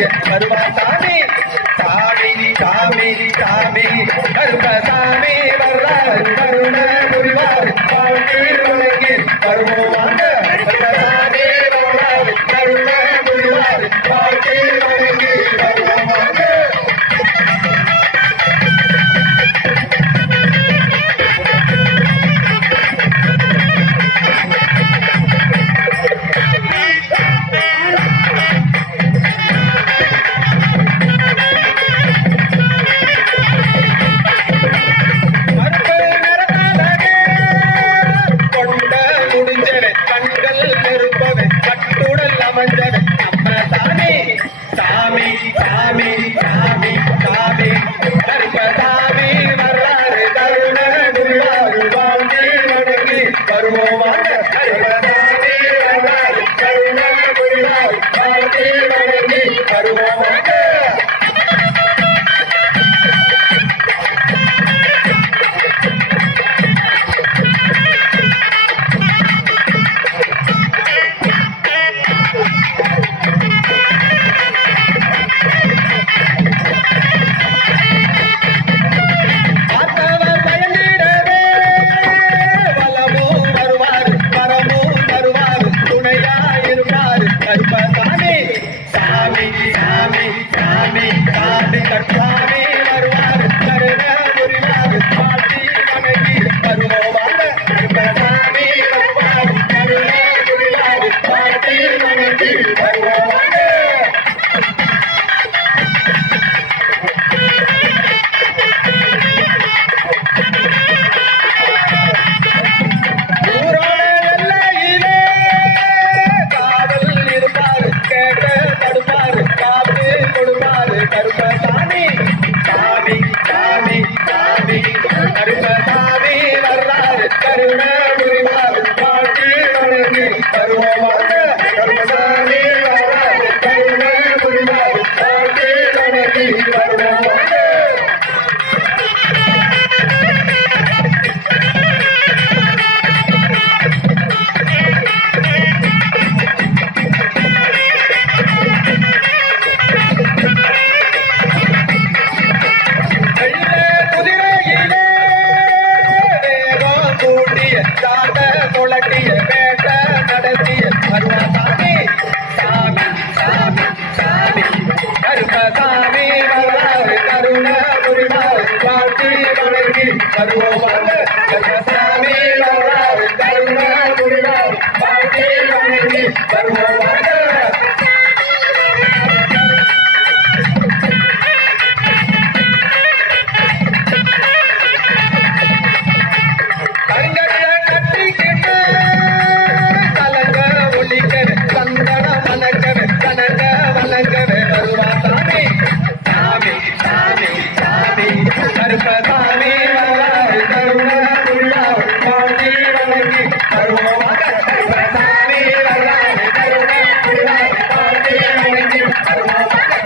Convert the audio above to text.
பாடிய கருவாசாமி சாமி சாமி சாமி கருப்பசாமி வர்றார் கருண புரிவார் பாட்டு வழங்கி வருவோம் கருப்பசாமி வர்றார் கருண புரிவார் பாட்டு வழங்கி வருவோம் சாமி சாமி சாமி சாமி கருப்பசாமி வர்றாரு கருண புரிவார் வாழ்ந்து வணங்கி வருவோம் கருப்பசாமி வர்றாரு கருண புரிவார் வாழ்ந்து வணங்கி வருவோம் கருப்பசாமி சாமி சாமி சாமி சாமி கருப்பசாமி வருவார் கருண புரிவார் பாட்டி வணங்கி வருவோம் கருப்பசாமி வருவார் கருண புரிவார் பாட்டி வணங்கி வருவோம் கருப்பசாமி சாமி சாமி சாமி கருப்பசாமி வர்றார் கருண புரிவார் பாட்டி வணங்கி வருவோம் கருப்பசாமி வர்றார் கருண புரிவார் பாட்டி வணங்கி வருவோம் குளட்டிய வேட்ட நடத்திய கருப்பசாமி சாமி சாமி சாமி கருப்பசாமி வர்றாரு கருண புரிவார் பாட்டி வணங்கி வருவோம் கருப்பசாமி வர்றாரு கருண புரிவார் பாட்டி வணங்கி வருவோம் கருப்பசாமி வர்றார் கருண புரிவார் பாட்டி வணங்கி வருவோம் கருப்பசாமி வர்றார் கருண புரிவார் பாட்டி வணங்கி வருவோம்